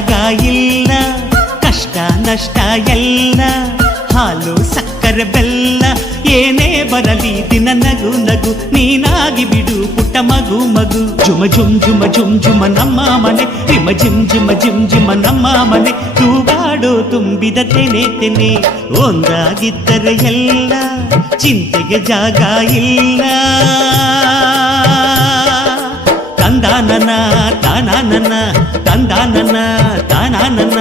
ಜಾಗ ಇಲ್ಲ, ಕಷ್ಟ ನಷ್ಟ ಎಲ್ಲ ಹಾಲು ಸಕ್ಕರೆ ಬೆಲ್ಲ ಏನೇ ಬರಲಿ ದಿನ ನಗು ನಗು ನೀನಾಗಿ ಬಿಡು ಪುಟ್ಟ ಮಗು ಮಗು. ಜುಮ ಜುಮ್ ಜುಮ ಜುಮ್ ಜುಮ ನಮ್ಮ ಮನೆ, ರಿಮ ಜಿಮ್ ಜಿಮ ಜಿಮ್ ಜಿಮ ನಮ್ಮ ಮನೆ. ತೂಗಾಡೋ ತುಂಬಿದ ತೆನೆ ತೆನೆ, ಒಂದಾಗಿದ್ದರೆ ಎಲ್ಲ ಚಿಂತೆಗೆ ಜಾಗ ಇಲ್ಲ. ತಂದಾನನ ತಾನಾನನ ತಂದಾನನ ತಾನಾನನ.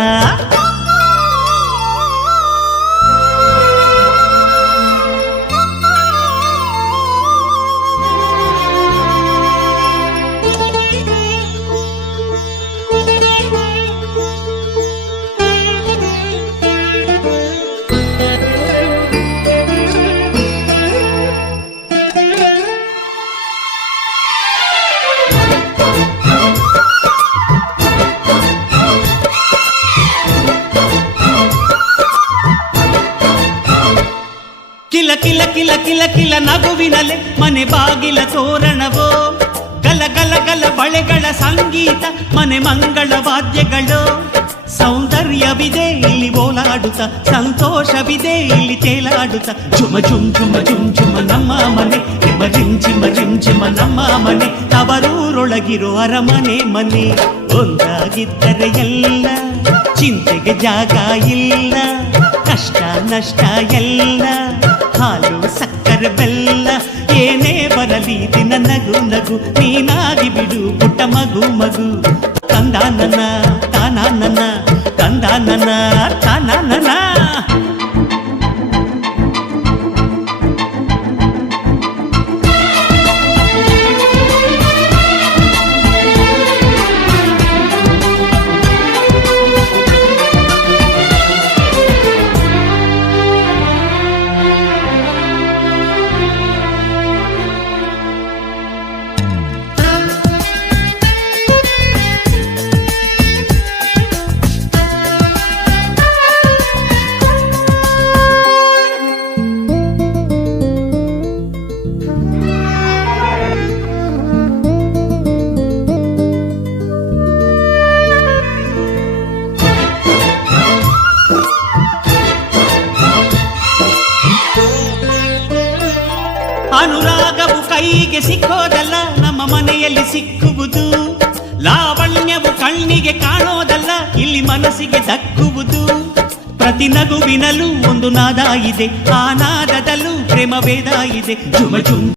ಕಿಲ ಕಿಲ ಕಿಲ ಕಿಲ ಕಿಲ ನಗುವಿನಲೆ ಮನೆ ಬಾಗಿಲ ತೋರಣವೋ, ಗಲ ಗಲ ಗಲ ಬಳೆಗಳ ಸಂಗೀತ ಮನೆ ಮಂಗಳ ವಾದ್ಯಗಳು. ಸೌಂದರ್ಯವಿದೆ ಇಲ್ಲಿ ಓಲಾಡುತ್ತ, ಸಂತೋಷವಿದೆ ಇಲ್ಲಿ ತೇಲಾಡುತ್ತ. ಜುಮ ಜುಮ್ ಜುಮ ಜುಮ್ ಜುಮ ನಮ್ಮ ಮನೆ, ರಿಮ ಜಿಮ್ ಜಿಮ ಜಿಮ್ ಜಿಮ ನಮ್ಮ ಮನೆ. ತವರೂರೊಳಗಿರೋ ಅರಮನೆ ಮನೆ, ಒಂದಾಗಿದ್ದರೆ ಎಲ್ಲ ಚಿಂತೆಗೆ ಜಾಗ ಇಲ್ಲ. ಕಷ್ಟ ನಷ್ಟ ಎಲ್ಲ ಹಾಲು ಸಕ್ಕರೆ ಬೆಲ್ಲ ಏನೇ ಬರಲಿ ದಿನ ನಗು ನಗು ನೀನಾಗಿ ಬಿಡು ಪುಟ್ಟ ಮಗು ಮಗು. ತಂದಾನನ ತಾನಾನನ ತಂದಾನನ ತಾನಾನನ. ಅನುರಾಗವು ಕೈಗೆ ಸಿಕ್ಕೋದಲ್ಲ, ನಮ್ಮ ಮನೆಯಲ್ಲಿ ಸಿಕ್ಕುವುದು. ಲಾವಣ್ಯವು ಕಣ್ಣಿಗೆ ಕಾಣೋದಲ್ಲ, ಇಲ್ಲಿ ಮನಸ್ಸಿಗೆ ದಕ್ಕುವುದು. ಪ್ರತಿ ನಗುವಿನಲ್ಲೂ ಒಂದು ನಾದ ಇದೆ, ಆ ನಾದದಲ್ಲೂ ಪ್ರೇಮ ವೇದ ಇದೆ. ಜುಮ ಜುಮ್